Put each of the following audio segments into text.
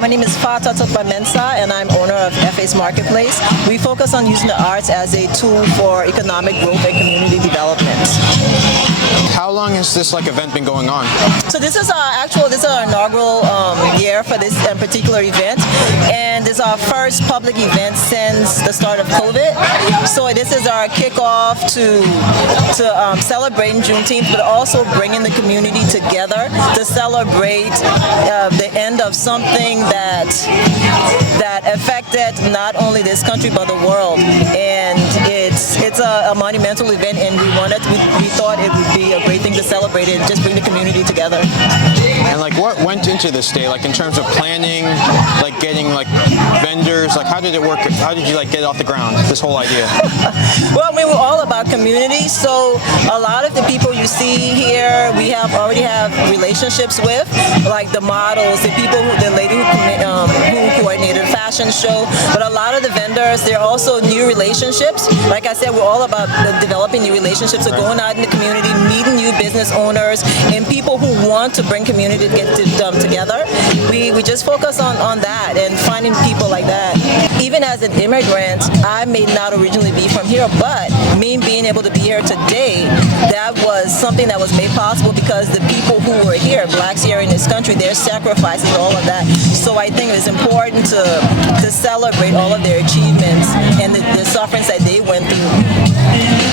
my name is Fata Tutba-Mensah, and I'm owner of FAsMarketplace. We focus on using the arts as a tool for economic growth and community development. How long has this event been going on? So this is our inaugural year for this particular event, and it's our first public event since the start of COVID. So this is our kickoff to celebrating Juneteenth, but also bringing the community together to celebrate the end of something that affected not only this country but the world. And it's a monumental event, and we thought it would be a great thing to celebrate and just bring the community together. And what went into this day, in terms of planning, getting vendors, how did it work? How did you get it off the ground, this whole idea? Well, we were all about community, so a lot of the people you see here we already have relationships with, like the models, the lady who coordinated the fashion show, but a lot of the vendors, they're also new relationships. Like I said, we're all about developing new relationships, so going out in the community, meeting new business owners and people who want to bring community together. We just focus on that and finding people like that. Even as an immigrant, I may not originally be from here, but me being able to be here today, that was something that was made possible because the people who were here, blacks here in this country, their sacrifices, all of that. So I think it's important to celebrate all of their achievements and the sufferings that they went through.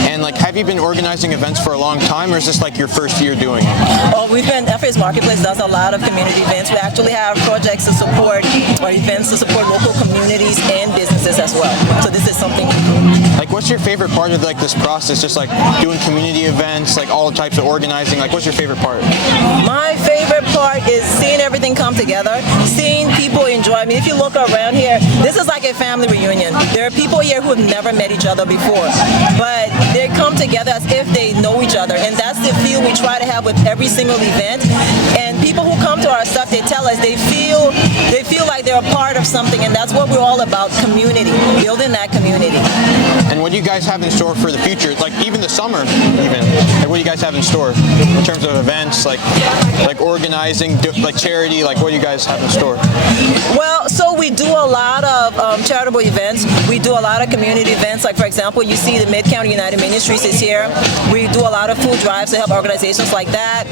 And have you been organizing events for a long time, or is this your first year doing it? Oh, FAsMarketplace does a lot of community events. We actually have projects to support, or events to support local communities and businesses as well. So this is something we do. What's your favorite part of this process? Just doing community events, all types of organizing. What's your favorite part? My favorite part is seeing everything come together, seeing people enjoy. I mean, if you look around here, this is like a family reunion. There are people here who have never met each other before, but they come together as if they know each other, and that's the feel we try to have with every single event. And people who come to our stuff, they tell us they feel like they're a part of something, and that's what we're all about: community, building that community. And what do you guys have in store for the future? Even the summer, what do you guys have in store in terms of events, like organizing, charity? What do you guys have in store? Well, so we do a lot of charitable events. We do a lot of community events. For example, you see the Mid-County United Ministries is here. We do a lot of food drives to help organizations like that.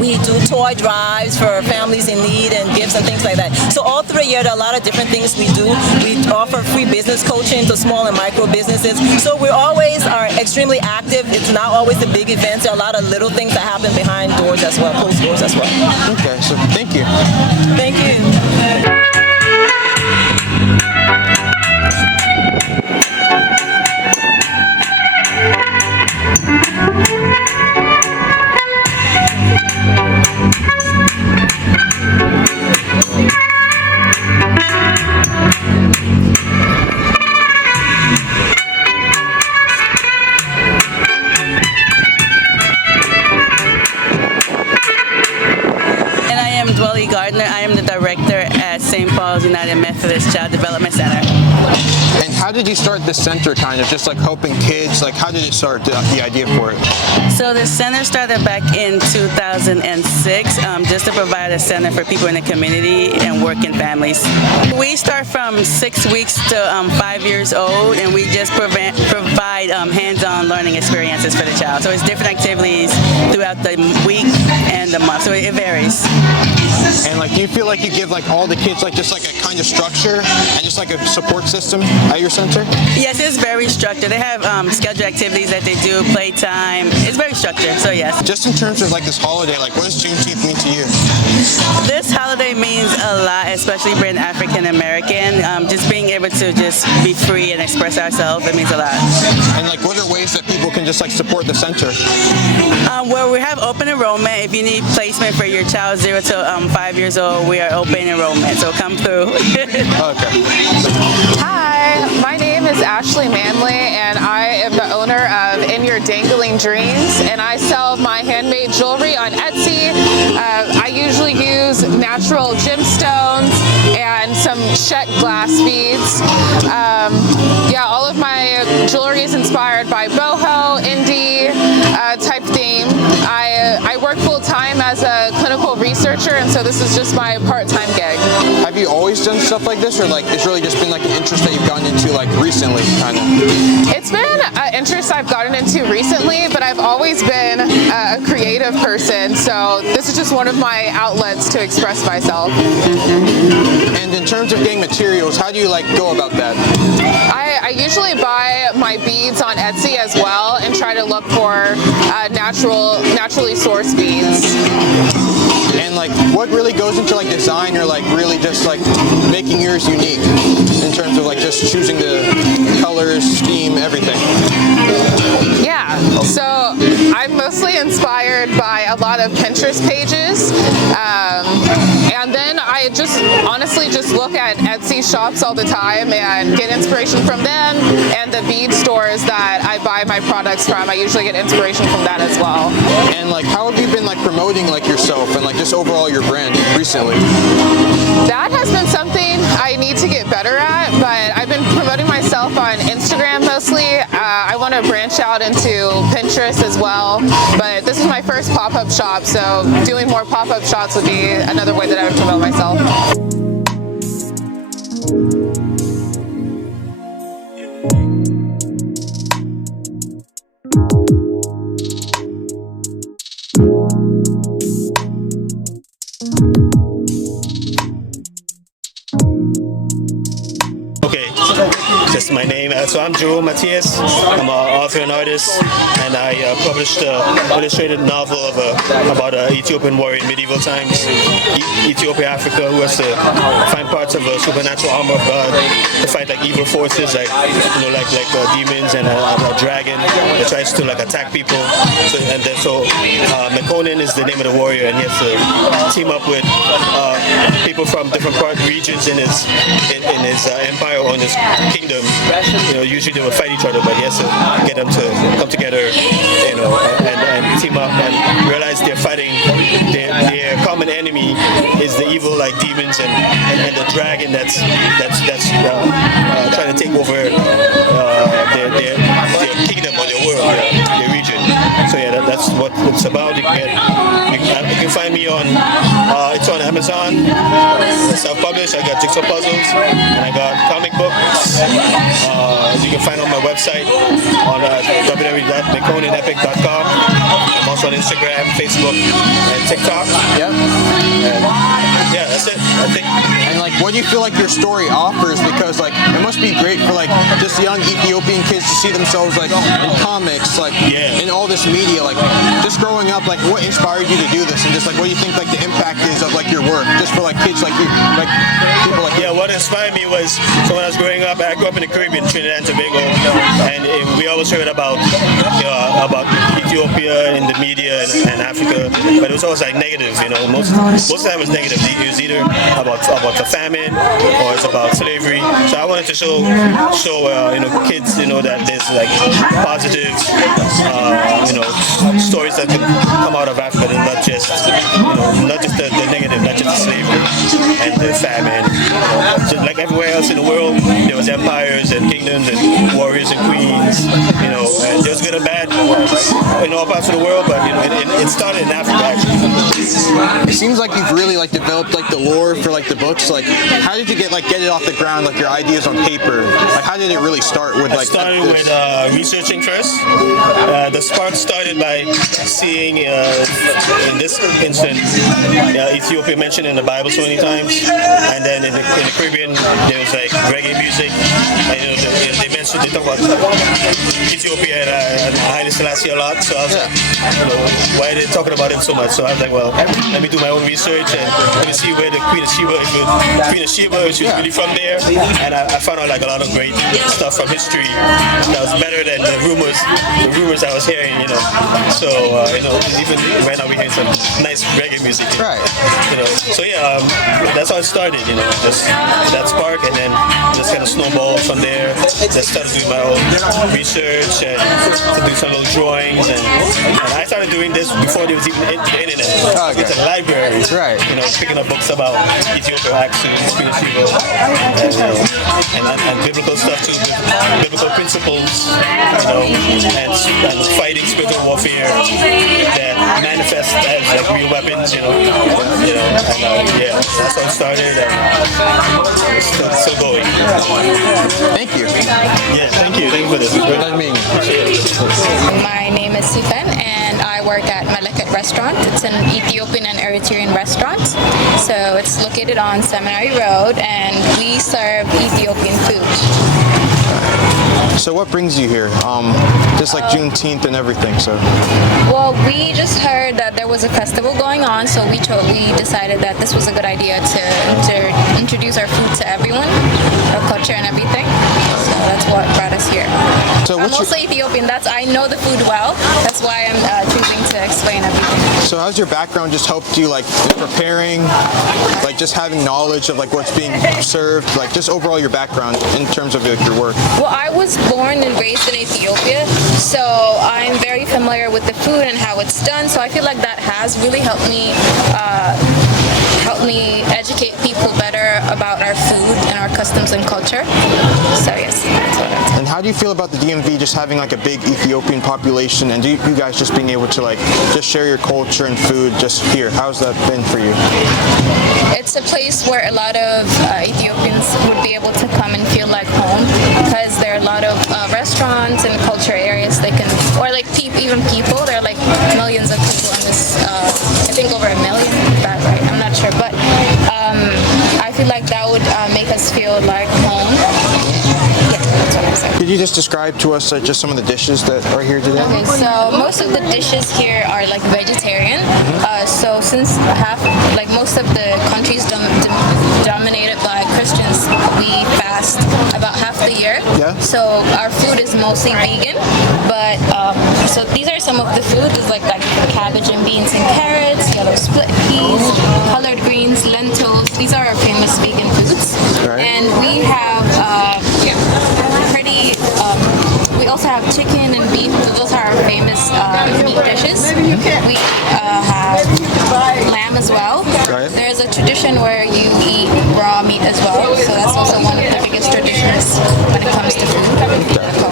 We do toy drives for families in need and gifts and things like that. So all through the year, there are a lot of different things we do. We offer free business coaching to small and micro businesses. So we always are extremely active. It's not always the big events. There are a lot of little things that happen behind doors as well, closed doors as well. Okay, so thank you. Thank you. I am the director at St. Paul's United Methodist Child Development Center. And how did you start this center, just helping kids? How did it start, the idea for it? So the center started back in 2006, just to provide a center for people in the community and working families. We start from 6 weeks to 5 years old, and we just provide hands-on learning experiences for the child. So it's different activities throughout the week and the month, so it varies. And do you feel like you give all the kids just a kind of structure and just a support system at your center? Yes, it's very structured. They have scheduled activities that they do, playtime. It's very structured, so yes. Just in terms of this holiday, what does Juneteenth mean to you? This holiday means a lot, especially being African American. Just being able to just be free and express ourselves, it means a lot. And what are ways that people can just support the center? Well, we have open enrollment. If you need placement for your child 0 to 5 years old, we are open enrollment, so come through. Okay. Hi, my name is Ashley Manley, and I am the owner of In Your Dangling Dreams, and I sell my handmade jewelry on Etsy. I usually use natural gemstones and some Czech glass beads. All of my jewelry is inspired by boho, indie type theme. I work full-time as a clinical researcher, and so this is just my part-time gig. Have you always done stuff like this, or like it's really just been like an interest that you've gotten into like recently, kind of? It's been an interest I've gotten into recently, but I've always been a creative person, so this is just one of my outlets to express myself. And in terms of getting materials, how do you like go about that? I usually buy my beads on Etsy as well and try to look for naturally sourced beads. And like, what really goes into like design, or like really just like making yours unique in terms of like just choosing the colors, scheme, everything? Yeah, so I'm mostly inspired by a lot of Pinterest pages, and then I just honestly just look at Etsy shops all the time and get inspiration from them, and the bead stores that I buy my products from, I usually get inspiration from that as well. And like, how have you been like promoting like yourself and like just overall your brand recently? That has been something I need to get better at, but I've been promoting myself on Instagram mostly. I want to branch out into Pinterest as well, but this is my first pop-up shop, so doing more pop-up shops would be another way that I would promote myself. This is my name. So I'm Jerome Matias. I'm an author and artist, and I published an illustrated novel about an Ethiopian warrior in medieval times, Ethiopia, Africa, who has to find parts of a supernatural armor of God to fight like evil forces, like demons and a dragon that tries to like attack people. So Mekonnen is the name of the warrior, and he has to team up with people from different regions in his empire or in his kingdom. Usually they would fight each other, but he has to get them to come together, and team up and realize they're fighting. Their common enemy is the evil like demons and the dragon that's trying to take over their kingdom or their world, their region. So yeah, that's what it's about. You can find me on it's on Amazon. Self-published. I got jigsaw puzzles and I got comic books. You can find on my website on www.mekoninepic.com. I'm also on Instagram, Facebook, and TikTok. Yep. And yeah, that's it, I think. And like, what do you feel like your story offers? Because like, it must be great for like just young Ethiopian kids to see themselves like in comics, like in all this media. Like, just growing up, like, what inspired you to do this, and just like, what do you think like the impact is of like your work, just for like kids like you, like people like you? Yeah, what inspired me was, so when I was growing up, I grew up in the Caribbean, Trinidad and Tobago, and we always heard about Ethiopia in the media and Africa, but it was always like negative. Most of the time it was negative. It was either about the famine or it's about slavery. So I wanted to show kids that there's like positive stories that can come out of Africa, and not just the negative, not just the slavery and the famine. Just like everywhere else in the world, there was empires and kingdoms and warriors and queens, and there was good and bad in all parts of the world, but it started in Africa actually. It seems like you've really like developed like the lore for like the books. Like, how did you get it off the ground, like your ideas on paper? Like, how did it really start with like? I started with researching first. The spark started by seeing, in this instant, Ethiopia mentioned in the Bible so many times, and then in the Caribbean there was like reggae music, and they talk about Ethiopia and Haile Selassie a lot. So I was like, why are they talking about it so much? So I was like, well, let me do my own research and let me see where the Queen of Sheba, she was really from there, and I found out like a lot of great stuff from history that was better than the rumors I was hearing. So even right now we hear some nice reggae music. Right. So yeah, that's how it started. Just that spark, and then just kind of snowballed from there. Just started doing my own research and to do some little drawings, and I started doing this before there was even the internet. Okay. It's a library, right? Picking up books about Ethiopia, Aksum, Queen of Sheba, and biblical stuff too, biblical principles, and fighting spiritual warfare that manifest as like real weapons, and that's how it started. And Still going. Thank you. Yeah, thank you. Thank you for this. Nice meeting you. My name is Sifen and I work at Maleket Restaurant. It's an Ethiopian and Eritrean restaurant. So it's located on Seminary Road and we serve Ethiopian food. So what brings you here? Just like Juneteenth and everything. So. Well, we just heard that there was a festival going on, so we decided that this was a good idea to introduce our food to everyone, our culture and everything. So that's what brought us here. So I'm also Ethiopian. I know the food well. That's why I'm choosing to explain everything. So how's your background just helped you like in preparing, like just having knowledge of like what's being served, like just overall your background in terms of like, your work? Well, I was born and raised in Ethiopia, so I'm very familiar with the food and how it's done. So I feel like that has really helped me educate people better about our food and our customs and culture. So yes, that's what I'm saying. And how do you feel about the DMV just having like a big Ethiopian population, and you guys just being able to like just share your culture and food just here? How's that been for you? It's a place where a lot of Ethiopians would be able to come and feel like home, because there are a lot of restaurants and culture areas they can, or like even people. There are like millions of people in this. I think over 1 million. Is that right? I'm not sure, but I feel like that would make us feel like home. Yeah, that's what I'm saying. Could you just describe to us just some of the dishes that are here today? Okay, so most of the dishes here are like vegetarian. So since most of the countries dominated by Christians, we fast about half the year. Yeah. So our food is mostly vegan, but so these are some of the food. It's like cabbage and beans and carrots, yellow split peas, collard greens, lentils. These are our famous vegan foods. Right. And we have we also have chicken and beef. Those are our famous meat dishes. We have lamb as well. Right. There's a tradition where you eat raw meat as well. So that's also one of the biggest traditions when it comes to food. So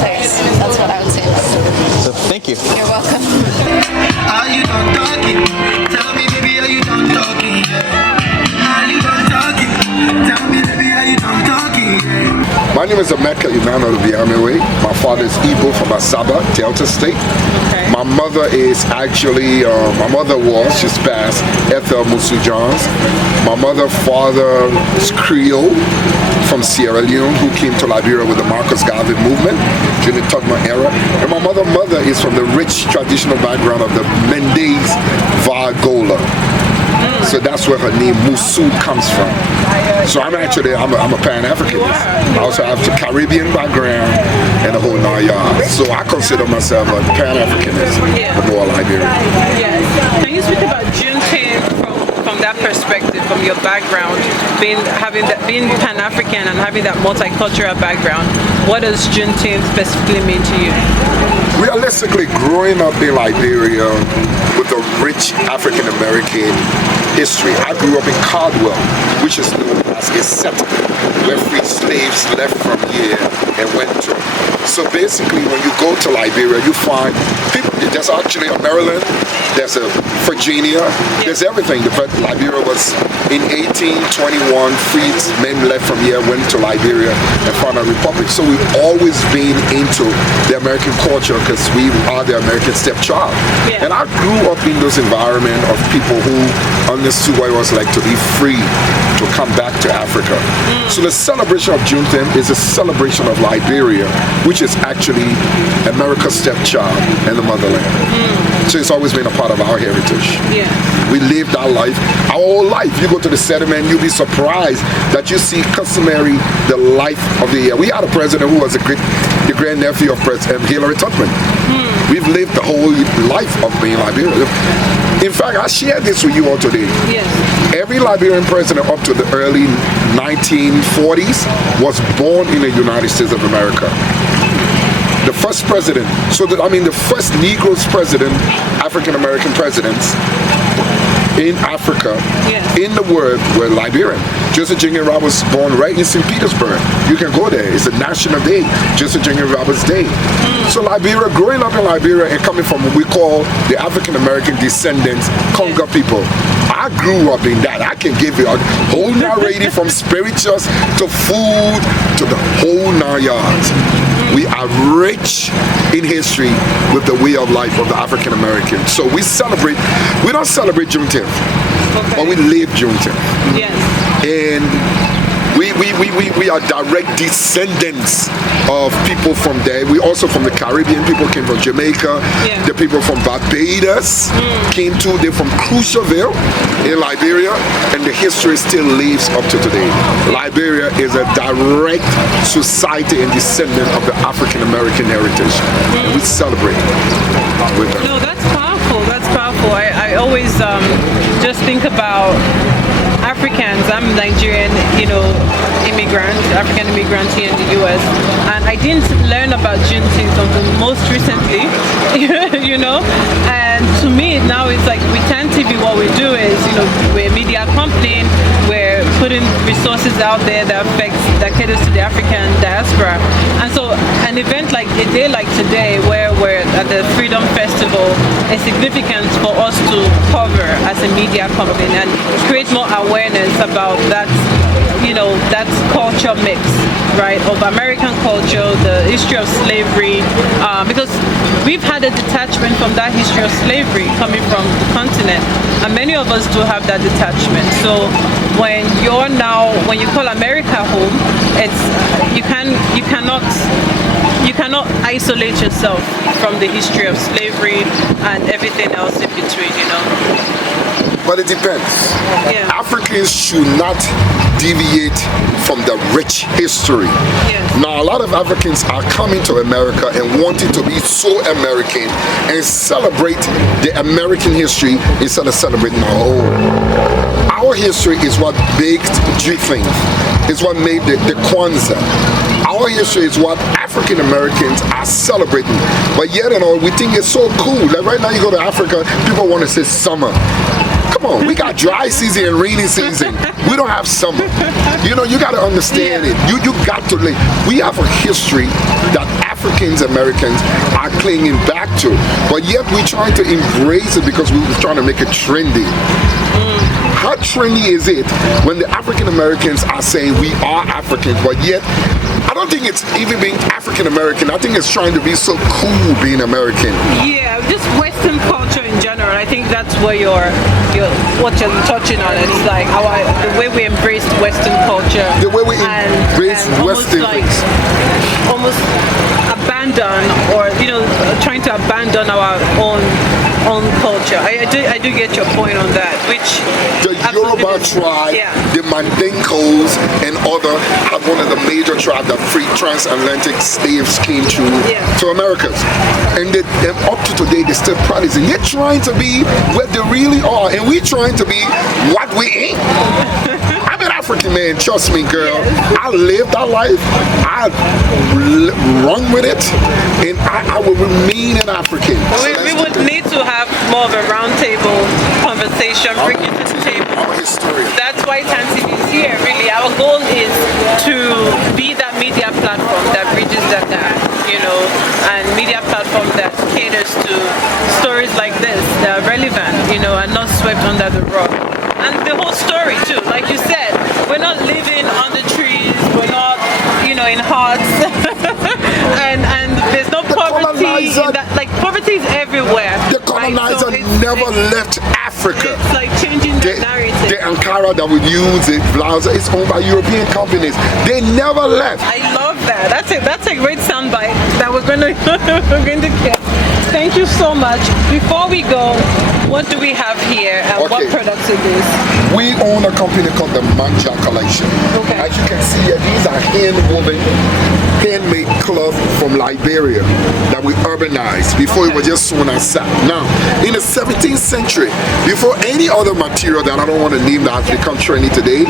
yes, that's what I would say about it. So thank you. You're welcome. Are you done talking? Tell me, baby, are you done talking? Are you done talking? Tell me, baby, are you done talking? My name is Emeka Emmanuel Biamewe. My father is Igbo from Asaba, Delta State. Okay. My mother is actually, she's passed, Ethel Musu Johns. My father is Creole from Sierra Leone, who came to Liberia with the Marcus Garvey movement during the Tubman era. And my mother is from the rich traditional background of the Mendes Vargola. So that's where her name Musu comes from. So I'm a Pan-Africanist. I also have the Caribbean background and the whole 9 yards. So I consider myself a Pan-Africanist, but more Liberian. Yes. Can you speak about Juneteenth from that perspective, from your background, being Pan-African and having that multicultural background? What does Juneteenth specifically mean to you? Realistically, growing up in Liberia with a rich African-American history, I grew up in Caldwell, which is known as a settlement where free slaves left from here and went to. So basically, when you go to Liberia, you find people. There's actually a Maryland, there's a Virginia, there's everything. But Liberia was in 1821, freed men left from here, went to Liberia and found a republic. So we've always been into the American culture because we are the American stepchild. And I grew up in those environments of people who understood what it was like to be free, to come back to Africa. So the celebration of Juneteenth is a celebration of Liberia, which is actually America's stepchild and the motherland. So it's always been a part of our heritage. We lived our life, our whole life. You go to the settlement, you'll be surprised that you see customary the life of the year. We had a president who was the grandnephew of President Hillary Tubman. We've lived the whole life of being Liberian. In fact, I shared this with you all today. Every Liberian president up to the early 1940s was born in the United States of America. The first president, the first Negroes president, African-American presidents in Africa, in the world, were Liberian. Joseph Junior Roberts was born right in St. Petersburg. You can go there. It's a national day, Joseph Junior Roberts Day. So Liberia, growing up in Liberia and coming from what we call the African-American descendants, Conga people, I grew up in that. I can give you a whole narrative from spirituals to food to the whole 9 yards. We are rich in history with the way of life of the African American. So we don't celebrate Juneteenth, but we live Juneteenth. Yes. And we are direct descendants of people from there. We also from the Caribbean. People came from Jamaica. Yeah. The people from Barbados came too. They're from Cruciaville in Liberia, and the history still lives up to today. Liberia is a direct society and descendant of the African American heritage. We celebrate with them. No, that's powerful. That's powerful. I always just think about Africans. I'm Nigerian, immigrant, African immigrant here in the U.S. And I didn't learn about Juneteenth until most recently, And to me now it's like with TANTV, what we do is, we're a media company. We're putting resources out there that caters to the African diaspora. And so an event like a day like today, where we're at the Freedom Festival, is significant for us to cover as a media company and create more awareness about that, that culture mix, right, of American culture, the history of slavery, because we've had a detachment from that history of slavery coming from the continent, and many of us do have that detachment. So when you call America home, you cannot isolate yourself from the history of slavery and everything else in between, But it depends. Yeah. Africans should not deviate from the rich history. Yes. Now, a lot of Africans are coming to America and wanting to be so American and celebrate the American history instead of celebrating our own. Our history is what baked Juneteenth. It's what made the Kwanzaa. Our history is what African Americans are celebrating. But yet and all, we think it's so cool. Like right now you go to Africa, people want to say summer. Come on, we got dry season and rainy season. We don't have summer. You got to understand it. You got to live. We have a history that Africans Americans are clinging back to. But yet we're trying to embrace it because we're trying to make it trendy. How trendy is it when the African Americans are saying we are Africans, but yet I don't think it's even being African American. I think it's trying to be so cool being American. Yeah, just Western culture in general. I think that's where what you're touching on. It's like the way we embraced Western culture. The way we embrace Western things. Almost abandon, or trying to abandon our own culture. I do get your point on that. Which the Yoruba tribe, the Mandinkos, and other have one of the major tribes that free transatlantic slaves came to Americas, and up to today they're still practicing. They're trying to be what they really are, and we're trying to be what we ain't. I'm an African man, trust me, girl. I lived that life. I run with it, and I will remain an African. We would need to have more of a roundtable conversation, bring it to the table. That's why TANTV is here, really. Our goal is to be that media platform that bridges that gap, and media platform that caters to stories like this that are relevant, and not swept under the rug. And the whole story too, like you said, we're not living on the trees, we're not, in huts, and there's no poverty in that, like poverty is everywhere. The colonizer never left Africa. It's like changing the narrative. The Ankara that we use, the blouse, is owned by European companies. They never left. I love that. That's a great soundbite that we're going to get. Thank you so much. Before we go, what do we have here and what products are these? We own a company called the Manja Collection. Okay. As you can see here, these are hand-woven, handmade cloth from Liberia that we urbanized. Before it was just sewn and sat. Now, in the 17th century, before any other material that I don't want to name that has become trendy today,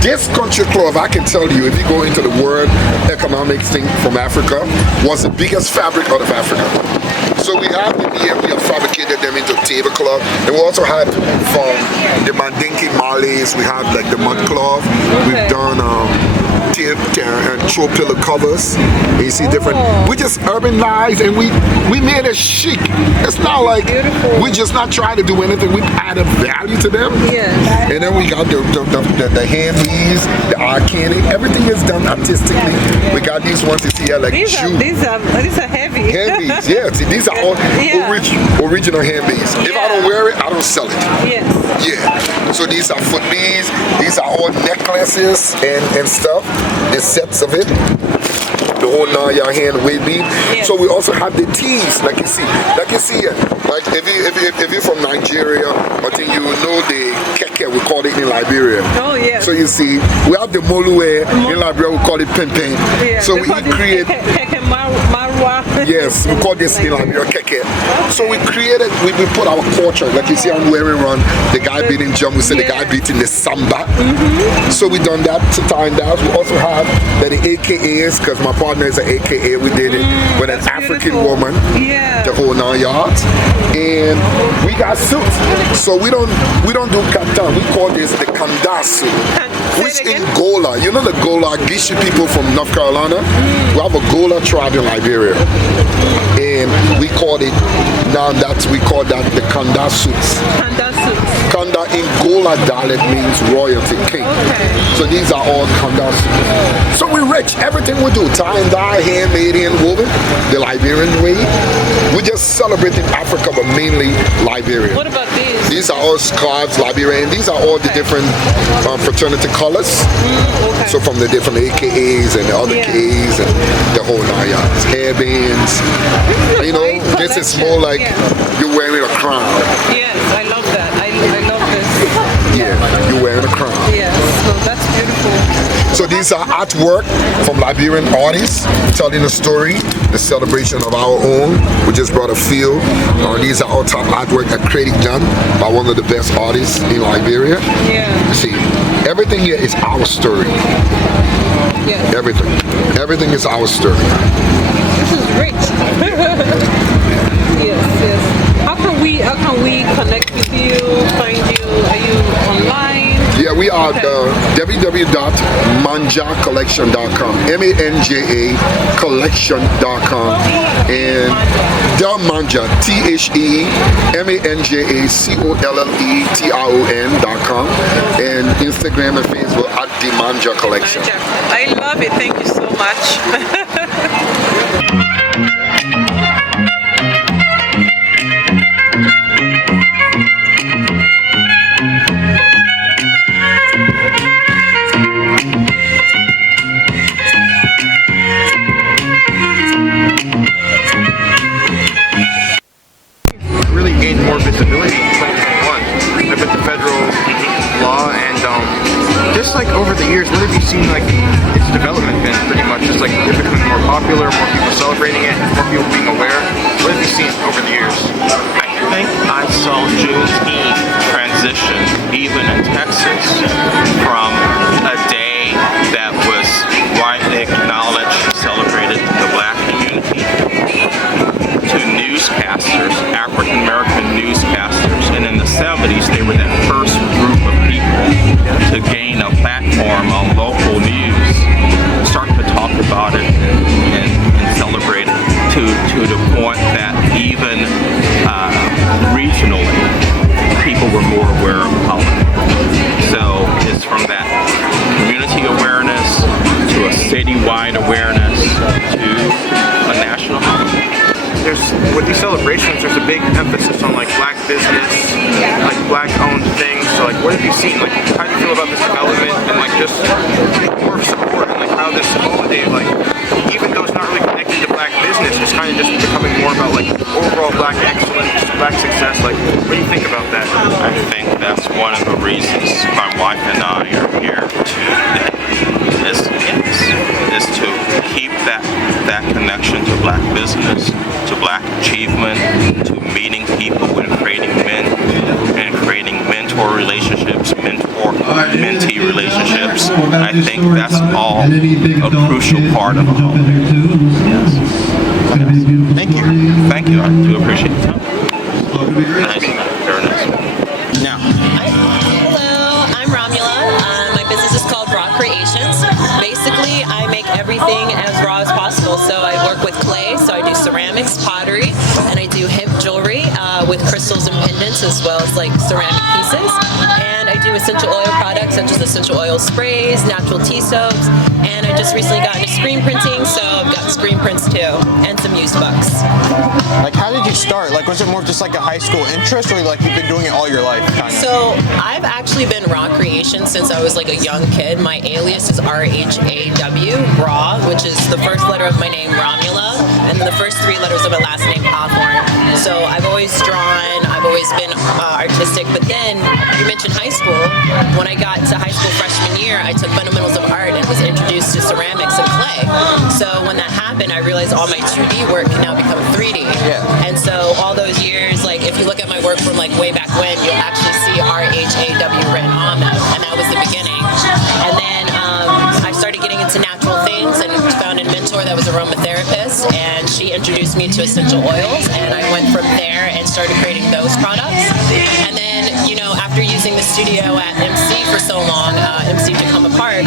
this country cloth, I can tell you, if you go into the World Economic thing from Africa, was the biggest fabric out of Africa. So we have them here, we have fabricated them into tablecloth, and we also have from the Mandinki Malays, we have like the mud cloth, we've done throw pillow covers. And you see different. We just urbanized and we made it chic. It's not like we just not trying to do anything. We added value to them. Yeah. And then we got the handweaves, the arcanic. Everything is done artistically. We got these ones you see here like These are heavy. handbeads. Yeah, see, these are all original handbeads. If I don't wear it, I don't sell it. Yes. Yeah. So these are foot beads. These are all necklaces and stuff. And sets of it. The whole 9-yard hand weight bead. Yes. So we also have the tees, like you see here. Like if you're from Nigeria, I think you know the keke, we call it in Liberia. Oh yes. So you see, we have the molue in Liberia, we call it pimpen. Yeah. So we create. Keke marwa. Yes, we call this in Liberia keke. So we created, we put our culture, like you see I'm wearing on the guy beating drum, we say the guy beating the samba. So we done that to tie down. We also have the AKAs, because my partner is an AKA, we did it with an African woman, the whole 9 yards. And we got suits. So we don't do katan, we call this the kanda suit. Which in Gola, you know the Gola Gishi people from North Carolina? We have a Gola tribe in Liberia. And we call it, we call that the Kanda suits. Kanda suits. Kanda in Gola dialect means royalty, king. So these are all Kanda suits. So we're rich, everything we do, tie and dye, handmade and woven, the Liberian way. We just celebrate in Africa, but mainly Liberia. What about these? These are all scarves, Liberian. These are all the different fraternity colors. So from the different AKAs and the other Ks and the whole 9 yards. Hairbands. You know, this is more like you're wearing a crown. Yes, I love that. I love this. Yeah, you're wearing a crown. Yes, so that's beautiful. So these are artwork from Liberian artists telling a story, the celebration of our own. We just brought a field. These are all top artwork acrylic done by one of the best artists in Liberia. Yeah. You see, everything here is our story. Yeah. Everything. Everything is our story. This is rich. Yes. How can we connect with you, find you? Are you online? Yeah, we are www.manjacollection.com, MANJA collection.com, and the Manja, THEMANJACOLLETION.com, and Instagram and Facebook at the Manja Collection. I love it. Thank you so much. Really gained more visibility in 2021 with the federal law, and just like over the years, what have you seen like its development been? Pretty much just like it becoming more popular, more people celebrating it, more people being aware. What have you seen over the years? I think I saw Juneteenth transition, even in Texas, from a day that was widely acknowledged, celebrated in the Black community, to newscasters, African American newscasters, and in the 70s they were that first group of people to gain a platform on local news, start to talk about it and celebrate it to the point that even regionally people were more aware of politics. So it's from that community awareness to a citywide awareness to a national holiday. With these celebrations, there's a big emphasis on like black business, like black owned things. So like, what have you seen? Like, how do you feel about this development and like just more support and like how this holiday, like, even though it's not really connected to black business, it's kind of just becoming more about like overall black excellence, black success. Like, what do you think about that? I think that's one of the reasons my wife and I are here today. Is to keep that connection to black business, to black achievement, to meeting people and creating mentor relationships, mentee relationships. I think that's all a crucial part of a holiday. Yes. Thank you. Thank you. I do appreciate the time. Nice. Very nice. Now. Hello, I'm Romula. My business is called Raw Creations. Basically, ornaments as well as like ceramic pieces. And I do essential oil products such as essential oil sprays, natural tea soaps, and I just recently got into screen printing, so I've got screen prints too, and some used books. Like, how did you start? Like, was it more just like a high school interest, or like you've been doing it all your life, kind of? So I've actually been Raw Creation since I was like a young kid. My alias is RHAW, Raw, which is the first letter of my name, Romula, and the first 3 letters of my last name, Hawthorne. So I've always drawn, I've always been artistic, but then you mentioned high school. When I got to high school freshman year, I took fundamentals of art and was introduced to ceramics and clay. So when that happened, I realized all my 2D work can now become 3D. Yeah. And so all those years, like if you look at my work from like way back when, you'll actually see RHAW written on them, and that was the beginning. And then I started getting into natural things and found a mentor that was aromatherapist, and she introduced me to essential oils, and I went from there and started creating those products. And then, you know, after using the studio at MC for so long, MC to come apart,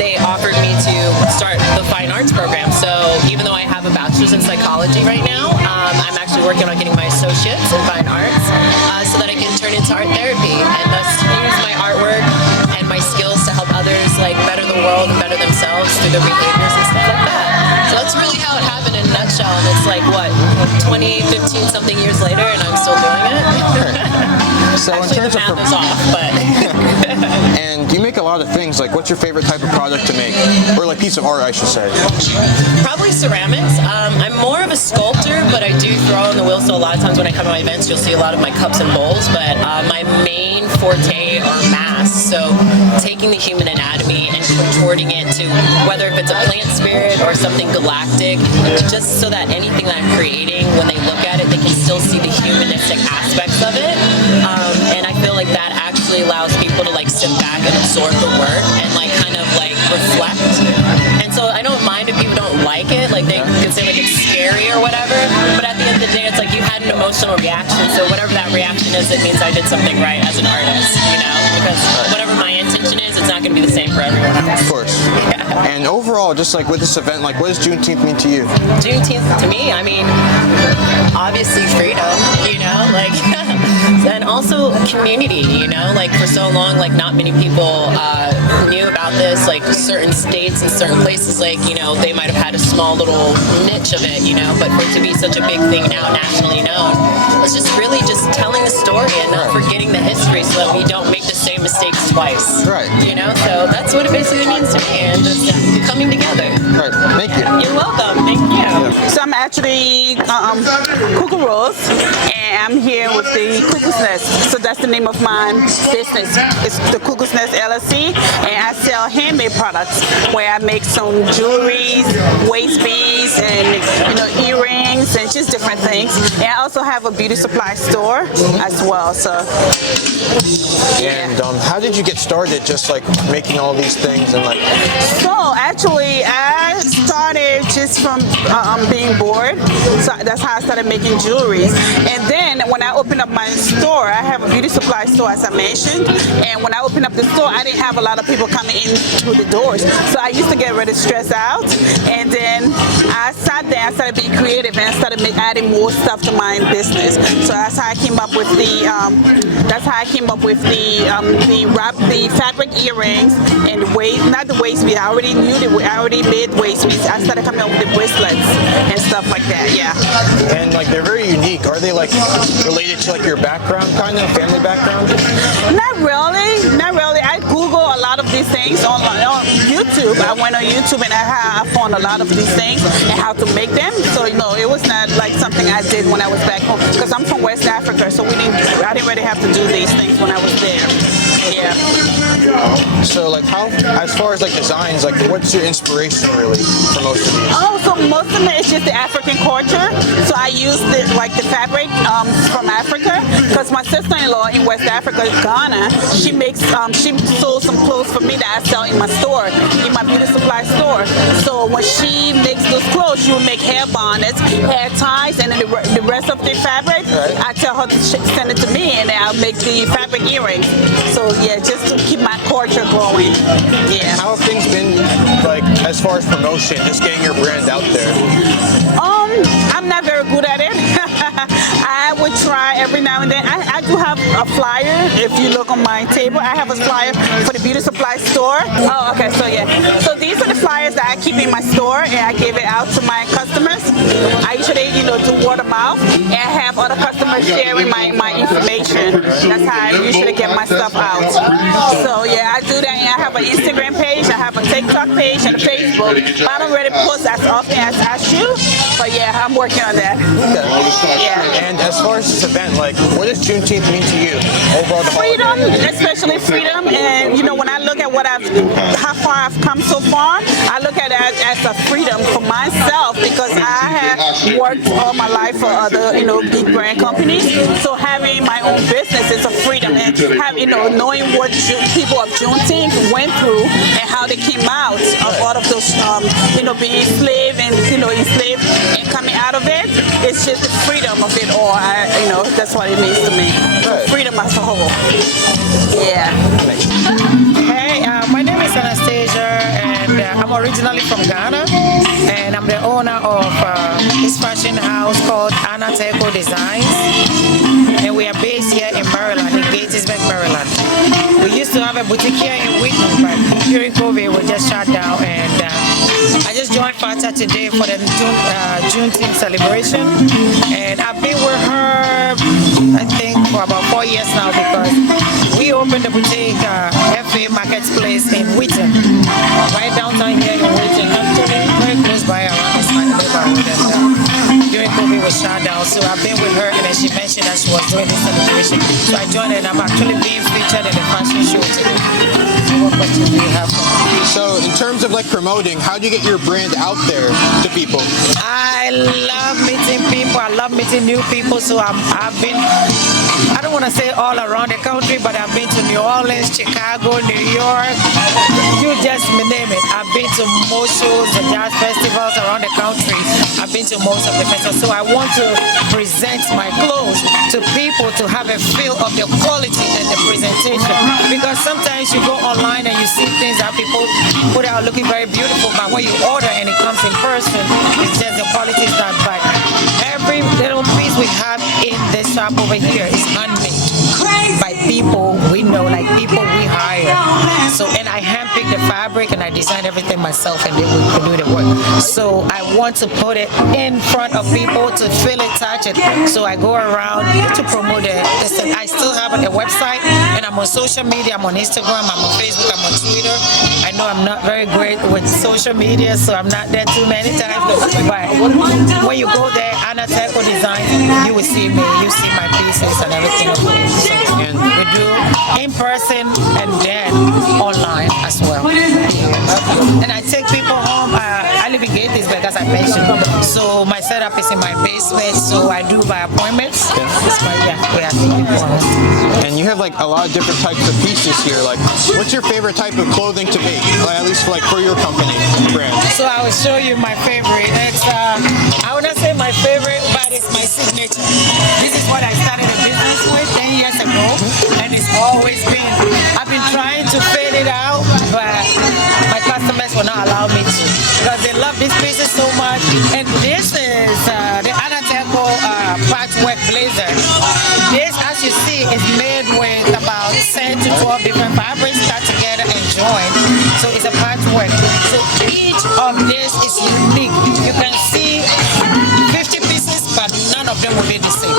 they offered me to start the fine arts program. So even though I have a bachelor's in psychology right now, I'm actually working on getting my associates in fine arts so that I can turn into art therapy and thus use my artwork and my skills to help others like better the world and better themselves through their behaviors and stuff like that. So that's really how it happened in a nutshell, and it's like what, 20, 15 something years later, and I'm still doing it. So actually, in terms the math is off, but and you make a lot of things. Like, what's your favorite type of product to make, or like piece of art, I should say? probably ceramics. I'm more of a sculptor, but I do throw in the wheel. So a lot of times when I come to my events, you'll see a lot of my cups and bowls. But my main forte are masks. So taking the human anatomy and contorting it to whether if it's a plant spirit or something galactic, just so that anything that I'm creating, when they look at it, they can still see the humanistic aspects of it. And I feel like that actually allows people to like sit back and absorb the work and like kind of like reflect. And so I don't mind if people don't like it, like they can say like it's scary or whatever, but at the end of the day it's like you had an emotional reaction, so whatever that reaction is, it means I did something right as an artist, you know, because whatever my intention is, it's not going to be the same for everyone else. Of course. Yeah. And overall, just like with this event, like what does Juneteenth mean to you? Juneteenth to me, I mean, obviously freedom, you know, like, and also community, you know, like for so long, like not many people knew about this, like certain states and certain places, like, you know, they might have had a small little niche of it, you know, but for it to be such a big thing now nationally known, it's just really just telling the story and not forgetting the history so that we don't make the same mistakes twice. Right. You know, so that's what it basically means to me, and just coming together. Right. Thank you. You're welcome. Thank you. So I'm actually Cuckoo Rose, and I'm here with the Cuckoo's Nest. So that's the name of my business. It's the Cuckoo's Nest LLC, and I sell handmade products where I make some jewelry, waist beads, and earrings, and just different things. And I also have a beauty supply store as well. So. And how did you get started, just like making all these things and like? So actually, I started just from being bored. So that's how I started making jewelry. And then when I opened up my store, I have a beauty supply store, as I mentioned. And when I opened up the store, I didn't have a lot of people coming in through the doors. So I used to get really stressed out. And then I sat there, I started being creative, and I started adding more stuff to my business. So that's how I came up with the fabric earrings and not the waist beads. I already knew that I already made waist beads. I started coming up with the bracelets and stuff like that. Yeah. And like they're very unique. Are they like related to like your background, kind of family background? Not really. Not really. I Google a lot of these things on YouTube. I went on YouTube and I found a lot of these things and how to make them. So it was not like something I did when I was back home, because I'm from West Africa, so I didn't really have to do these things when I was there. Yeah. So like how, as far as like designs, like what's your inspiration really for most of these? Oh, so most of it is just the African culture. So I use the fabric from Africa, because my sister-in-law in West Africa, Ghana, she sold some clothes for me that I sell in my store, in my beauty supply store. So when she makes those clothes, she will make hair bonnets, hair ties, and then the rest of the fabric, I tell her to send it to me, and then I'll make the fabric earrings. So yeah, just to keep my culture going. Yeah. And how have things been like as far as promotion, just getting your brand out there? I'm not very good at it. I would try every now and then. I do have a flyer. If you look on my table, I have a flyer for the beauty supply store. Oh, okay, so yeah. So these are the flyers that I keep in my store, and I give it out to my customers. I usually, do word of mouth, and I have other customers sharing my information. That's how I usually get my stuff out. So yeah, I do that, and I have an Instagram page, I have a TikTok page, and a Facebook. But I don't really post as often as I should. But yeah, I'm working on that. Yeah. And as far as this event, like, what does Juneteenth mean to you? Overall, the freedom, holiday? especially freedom. And when I look at how far I've come so far, I look at it as a freedom for myself, because I have worked all my life for other, big brand companies. So having my own business is a freedom, and knowing what people of Juneteenth went through and how they came out of all of those, being enslaved and enslaved and coming out of it. It's just the freedom of it all. That's what it means to me. Freedom as a whole. Yeah. Hey, my name is Anastasia, and I'm originally from Ghana, and I'm the owner of this fashion house called Anateko Designs, and we are based here in Maryland, in Gettysburg, Maryland. We used to have a boutique here in Wheaton, but during COVID we just shut down, and I just joined FATA today for the Juneteenth celebration, and I've been with her, I think, for about 4 years now, because we opened the boutique FAsMarketplace in Wheaton, right downtown here in Wheaton, actually very close by around this neighborhood. And during COVID we shut down, so I've been with her, and then she mentioned that she was doing this celebration, so I joined, and I'm actually being featured in the fashion show today. So what questions do you have for me? So in terms of like promoting, how do you get your brand out there to people? I love meeting people. I love meeting new people. So I've been, I don't want to say all around the country, but I've been to New Orleans, Chicago, New York. You just name it. I've been to most shows and jazz festivals around the country. I've been to most of the festivals. So I want to present my clothes to people to have a feel of the quality and the presentation. Because sometimes you go online and you see things that people put out looking very beautiful, but when you order and it comes in person, it's just the quality is not bad. Every little piece we have in this shop over here is handmade by people we know, like people we hire. So, and I handpick the fabric and I design everything myself, and then we do the work. So I want to put it in front of people to feel it, touch it. So I go around to promote it. I still have a website, and I'm on social media. I'm on Instagram, I'm on Facebook, I'm on Twitter. I know I'm not very great with social media, so I'm not there too many times. But when you go there, Anateko Design, you will see me. You see my pieces and everything. So, and we do in person and then online as well. And I take people home. I live in Gettysburg, as I mentioned. So my setup is in my basement. So I do by appointments. That's why we are taking people home. And you have like a lot of different types of pieces here. Like, what's your favorite type of clothing to make? At least like for your company brand. So I will show you my favorite. It's I would not say my favorite, but it's my signature. This is what I started a business with 10 years ago, and it's always been. I've been trying to fade it out, but my customers will not allow me to, because they love these pieces so much. And this is the Anateko patchwork blazer. This, as you see, is made with about 10 to 12 different fabrics cut together and joined. So it's a patchwork. So each of this is unique. You can see 50 pieces, but none of them will be the same.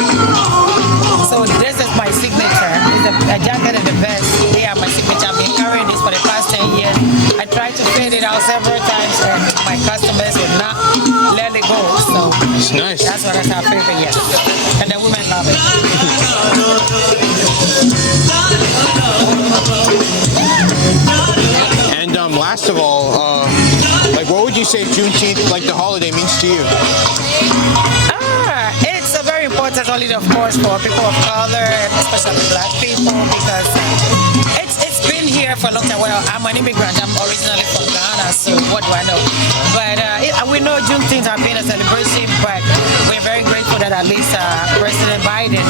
So this is my signature. It's a jacket and a vest. They are my signature. I've been carrying this for the past 10 years. I tried to fade it out several times, and my customers would not let it go. So it's nice. That's what is our favorite, yes. And the women love it. And last of all, like, what would you say Juneteenth, like the holiday, means to you? It's a very important holiday, of course, for people of color, and especially Black people, because it's been here for a long time. Well, I'm an immigrant. I'm originally from Ghana, so what do I know? But we know Juneteenth has been a celebration, but we're very grateful that at least President Biden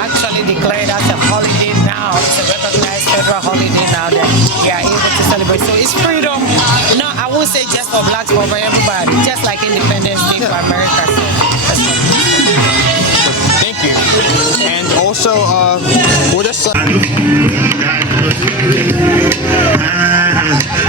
actually declared us a holiday now. It's a recognized federal holiday now that we are able to celebrate. So it's freedom. No, I won't say just for Blacks, but for everybody. Just like Independence Day for America. So that's what Thank you. And also, also, we'll just.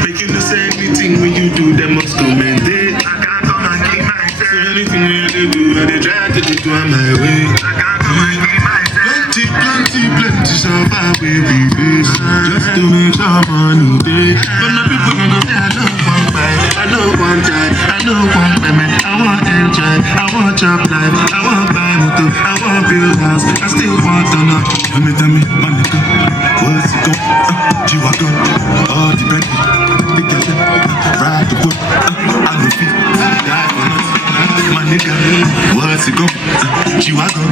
Make you do say anything when you do, they must commend it. I can't come and keep myself. So anything when you do, and they try to do on my way. I can't come and keep myself. Plenty, so far we face. Just to make some money day. But my people gonna say I don't want buy, I don't want die, I don't want payment, I want enjoy, I want job life, I want buy motor, I want build house, I still want to know. Tell me, my nigga, what's it go? G-Wagon, all the Bentley, the Galley, ride the whip, I love it, die for nothing. My nigga, what's it go? G-Wagon,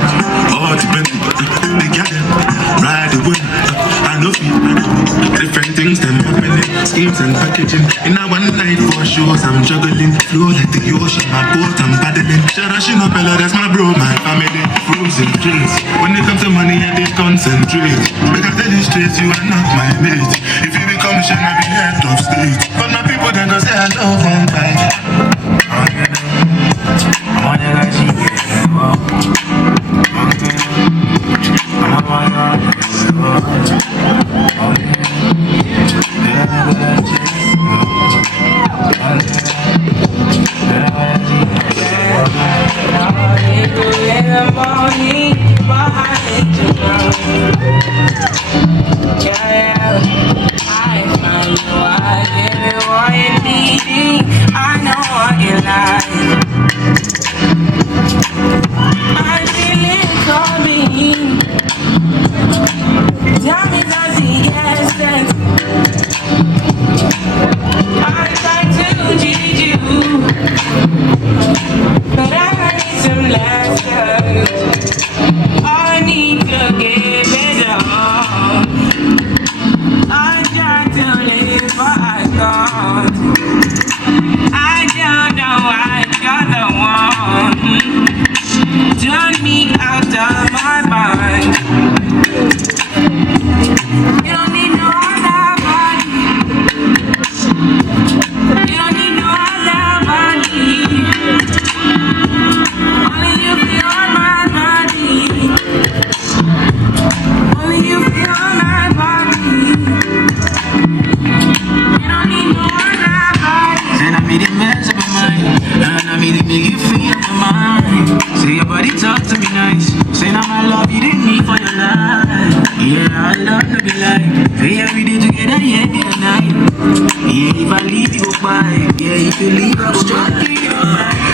all the Bentley, the Galley, ride the whip, I love it. Different things, them happening, schemes and packaging. In a one night for shows, I'm juggling, flow like the ocean, my boat, I'm paddling. Sharashin up, that's my bro, my family, frozen drinks. When it comes to money, I did concentrate. Make I tell you straight, you are not my mate. If you become shit, I be head of state. But my people then go say I love one bite. I want to let you get involved. Yeah, if I leave you, bye. Yeah, if you leave, I will